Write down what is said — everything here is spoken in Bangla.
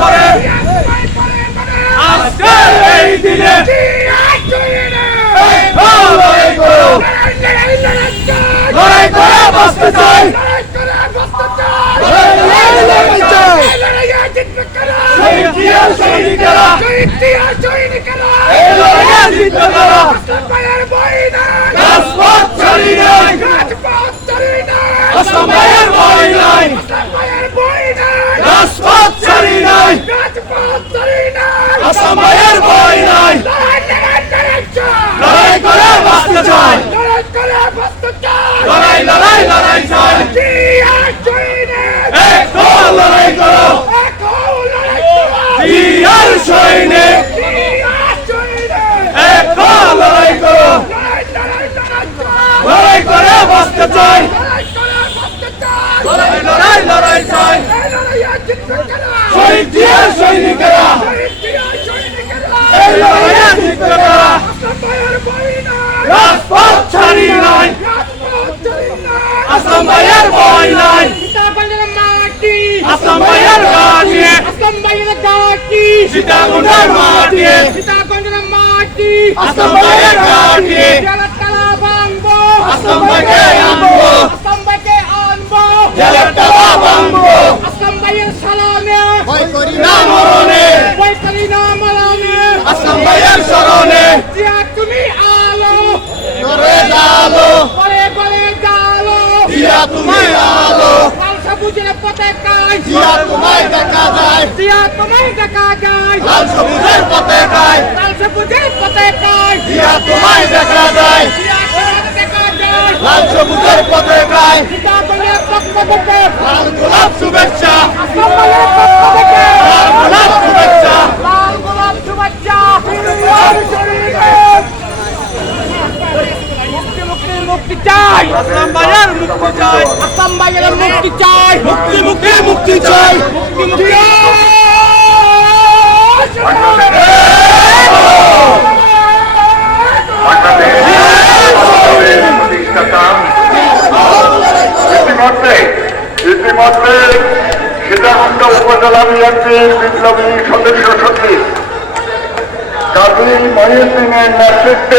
করে আজকে এই দিনে লড়াই করো, লড়াই করে বাঁচতে চাই, সৈনিকেরা এই লড়াইয়ে জিতবে তারা। রাজপথ ছাড়ি নাই, আসলাম ভাইয়ের ভয় নাই, রাজপথ ছাড়ি নাই, আসলাম ভাইয়ের ভয় নাই, লড়াই করে বাঁচতে চাই, লড়াই লড়াই লড়াই চাই, এক হও লড়াই করো, জিয়ার সৈনিক এক হও লড়াই করো, লড়াই করে বাঁচতে চাই, লড়াই লড়াই লড়াই চাই, শহীদ জিয়ার সৈনিকেরা এই লড়াইয়ে জিতবে তারা। রাজপথ ছাড়ি নাই, আসলাম ভাইয়ের ভয় নাই, আসলাম ভাইয়ের ঘাটি, সীতাকুণ্ডের মাটি, আসলাম ভাইয়ের ঘাটি, আসলাম ভাইকে আনবো, জেলের তালা ভাঙবো, ভয় করি না মরণে, আসলাম ভাইয়ের শরণে, তুমি আলো করে জালো, জিয়া তুমি আলো, সবুজের পতাকায় জিয়া তোমায় দেখা যায়, তোমায় দেখা যায়, লাল সবুজের পতাকায় লাল সবুজের পতাকায় জিয়া তোমায় দেখা যায়, দেখা যায়, লাল সবুজের পতাকায় সীতাকুণ্ডের পক্ষ থেকে লাল গোলাপ শুভেচ্ছা, আসসালামের পক্ষ থেকে লাল গোলাপ শুভেচ্ছা, লাল গোলাপ শুভেচ্ছা। মুক্তি মুক্তি মুক্তি চাই, আসলাম ভাইয়ের মুক্তি চাই, আসলাম ভাইয়ের মুক্তি চাই, মুক্তি মুক্তি মুক্তি চাই, মুক্তি ইতিমধ্যে সীতাকুণ্ড উপজেলা বিএনপির বিপ্লবী সদস্য সচিব কাজী মহিউদ্দিনের নেতৃত্বে